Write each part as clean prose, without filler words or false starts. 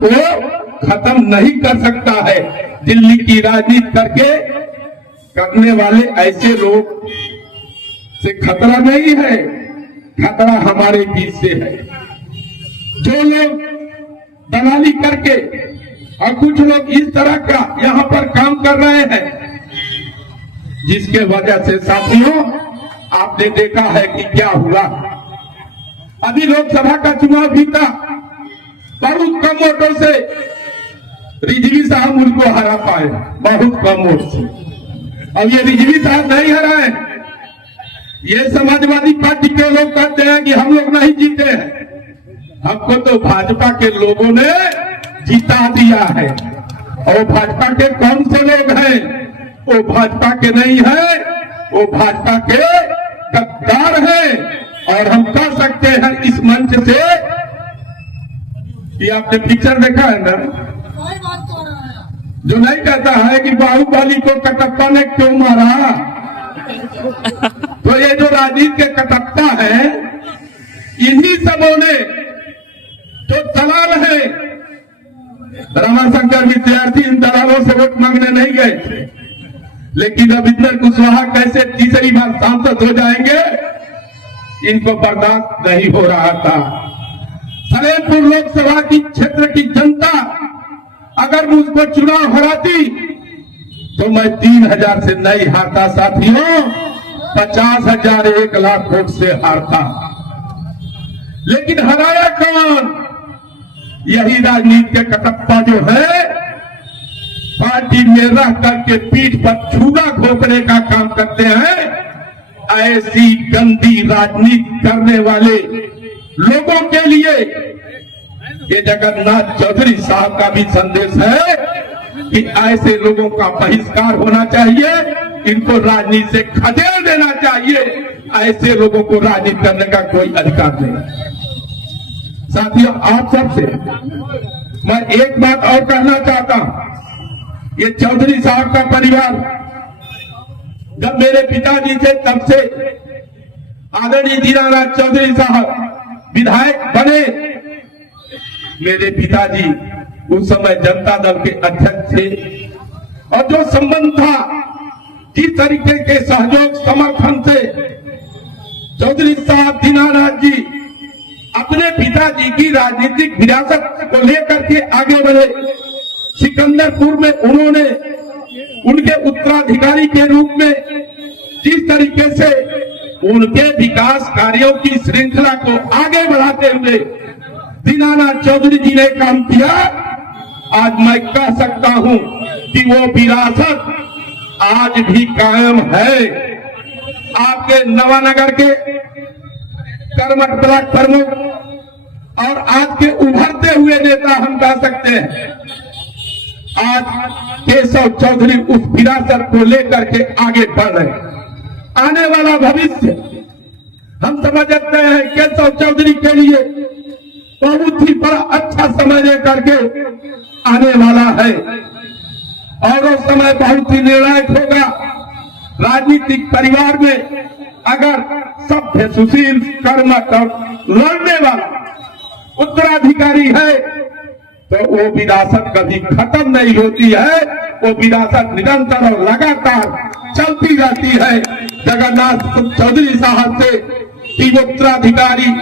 को खत्म नहीं कर सकता है। दिल्ली की राजनीति करने वाले ऐसे लोग से खतरा नहीं है, खतरा हमारे बीच से है। जो लोग दलाली करके और कुछ लोग इस तरह का यहाँ पर काम कर रहे हैं, जिसके वजह से साथियों आपने देखा है कि क्या हुआ। अभी लोकसभा का चुनाव भी था, बहुत कम वोटों से रिजवी साहब उनको हरा पाए, बहुत कम वोट से। अब ये रिजवी साहब नहीं हराए, ये समाजवादी पार्टी के लोग कहते हैं कि हम लोग नहीं जीते हैं। हमको तो भाजपा के लोगों ने जिता दिया है। और भाजपा के कौन से लोग हैं? वो भाजपा के नहीं है, वो भाजपा के गद्दार हैं। और हम कह सकते हैं इस मंच से कि आपने पिक्चर देखा है ना, जो नहीं कहता है कि बाहुबली को कटप्पा ने क्यों मारा। तो ये जो राजनीति के कटप्पा है, इन्हीं सबों ने जो दलाल है, रमाशंकर विद्यार्थी इन दलालों से वोट मांगने नहीं गए थे, लेकिन रविंद्र कुशवाहा कैसे तीसरी बार सांसद हो जाएंगे, इनको बर्दाश्त नहीं हो रहा था। सलेमपुर लोकसभा की क्षेत्र की जनता अगर मुझको चुनाव हराती तो मैं 3000 से नहीं हारता साथियों, 50,000 1 लाख वोट से हारता। लेकिन हराया कौन? यही राजनीति के कटप्पा जो है, पार्टी में रह करके पीठ पर छुरा घोंपने का काम करते हैं। ऐसी गंदी राजनीति करने वाले लोगों के लिए ये जगन्नाथ चौधरी साहब का भी संदेश है कि ऐसे लोगों का बहिष्कार होना चाहिए, इनको राजनीति से खदेड़ देना चाहिए। ऐसे लोगों को राजनीति करने का कोई अधिकार नहीं। साथियों, आप सबसे मैं एक बात और कहना चाहता हूं। ये चौधरी साहब का परिवार जब मेरे पिताजी थे तब से आदरणीय दीनानाथ चौधरी साहब विधायक बने। मेरे पिताजी उस समय जनता दल के अध्यक्ष थे और जो संबंध था, जिस तरीके के सहयोग समर्थन से चौधरी साहब दीनानाथ जी अपने पिताजी की राजनीतिक विरासत को लेकर के आगे बढ़े। सिकंदरपुर में उन्होंने उनके उत्तराधिकारी के रूप में जिस तरीके से उनके विकास कार्यों की श्रृंखला को आगे बढ़ाते हुए दीनानाथ चौधरी जी ने काम किया, आज मैं कह सकता हूं कि वो विरासत आज भी कायम है। आपके नवानगर के करमठ ब्लॉक प्रमुख और आज के उभरते हुए नेता हम कह सकते हैं, आज केशव चौधरी उस विरासत को लेकर के आगे बढ़ रहे हैं। आने वाला भविष्य हम समझते हैं केशव चौधरी के लिए बहुत ही बड़ा अच्छा समय लेकर के आने वाला है और वो समय बहुत ही निर्णायक होगा। राजनीतिक परिवार में अगर सभ्य, सुशील, कर्मठ और लड़ने वाला उत्तराधिकारी है तो वो विरासत कभी खत्म नहीं होती है। वो विरासत निरंतर और लगातार चलती रहती है। जगन्नाथ चौधरी साहब से तीन उत्तराधिकारी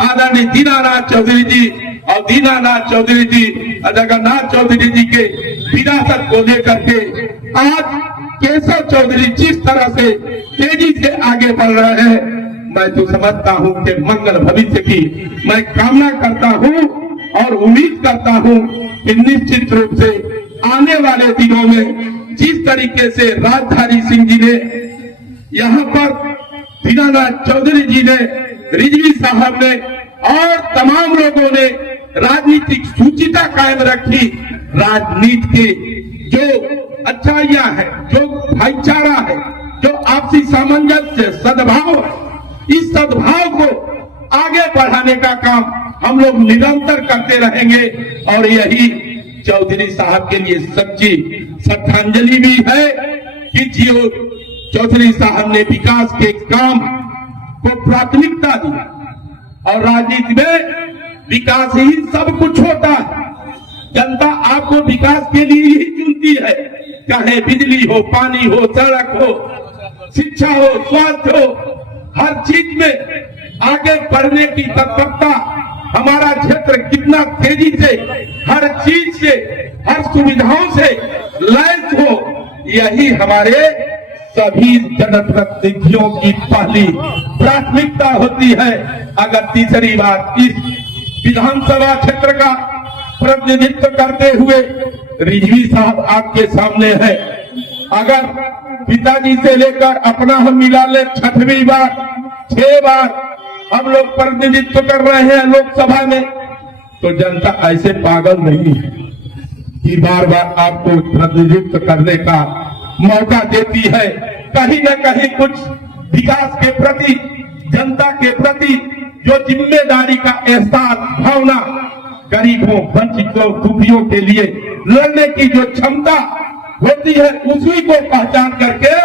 आदरणीय दीनानाथ चौधरी जी और दीनानाथ चौधरी जी जगन्नाथ चौधरी जी के विरासत को लेकर के आज केशव चौधरी जिस तरह से तेजी से आगे बढ़ रहे हैं, मैं तो समझता हूं कि मंगल भविष्य की मैं कामना करता हूं और उम्मीद करता हूं कि निश्चित रूप से आने वाले दिनों में जिस तरीके से राजधारी सिंह जी ने यहाँ पर दीनानाथ चौधरी जी ने, रिजवी साहब ने और तमाम लोगों ने राजनीतिक सूचिता कायम रखी। राजनीति के जो अच्छाइयां है, जो भाईचारा है, जो आपसी सामंजस्य, सद्भाव, इस सद्भाव को आगे बढ़ाने का काम हम लोग निरंतर करते रहेंगे। और यही चौधरी साहब के लिए सच्ची श्रद्धांजलि भी है कि जियो चौधरी साहब ने विकास के काम को प्राथमिकता दी और राजनीति में विकास ही सब कुछ होता है। जनता आपको विकास के लिए ही चुनती है, चाहे बिजली हो, पानी हो, सड़क हो, शिक्षा हो, स्वास्थ्य हो, हर चीज में आगे बढ़ने की तत्परता। हमारा क्षेत्र कितना तेजी से हर चीज से, हर सुविधाओं से लैस हो, यही हमारे सभी जनप्रतिनिधियों की पहली प्राथमिकता होती है। अगर तीसरी बात, इस विधानसभा क्षेत्र का प्रतिनिधित्व करते हुए रिजवी साहब आपके सामने है। अगर पिताजी से लेकर अपना हम मिला ले 6वीं बार, 6 बार हम लोग प्रतिनिधित्व कर रहे हैं लोकसभा में, तो जनता ऐसे पागल नहीं है कि बार बार आपको प्रतिनिधित्व करने का मौका देती है। कहीं न कहीं कुछ विकास के प्रति, जनता के प्रति जो जिम्मेदारी का एहसास, भावना, गरीबों, वंचितों, दुखियों के लिए लड़ने की जो क्षमता होती है, उसी को पहचान करके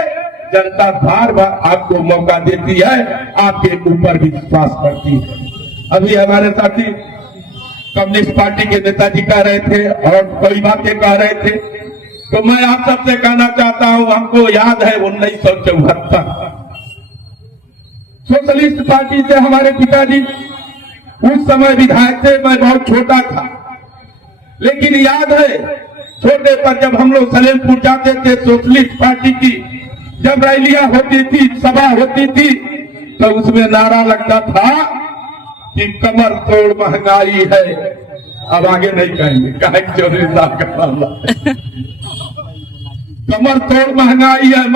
जनता बार बार आपको मौका देती है, आपके ऊपर विश्वास करती है। अभी हमारे साथी कम्युनिस्ट पार्टी के नेताजी कह रहे थे और कई बातें कह रहे थे, तो मैं आप सबसे कहना चाहता हूं, हमको याद है 1974 सोशलिस्ट पार्टी से हमारे पिताजी उस समय विधायक थे, मैं बहुत छोटा था, लेकिन याद है छोटे पर जब हम लोग सलेमपुर जाते थे, सोशलिस्ट पार्टी की जब रैलियां होती थी, सभा होती थी, तो उसमें नारा लगता था कि कमर तोड़ महंगाई है। अब आगे नहीं कहेंगे, कहे चौधरी साहब का मामला कमर तोड़ महंगाई है।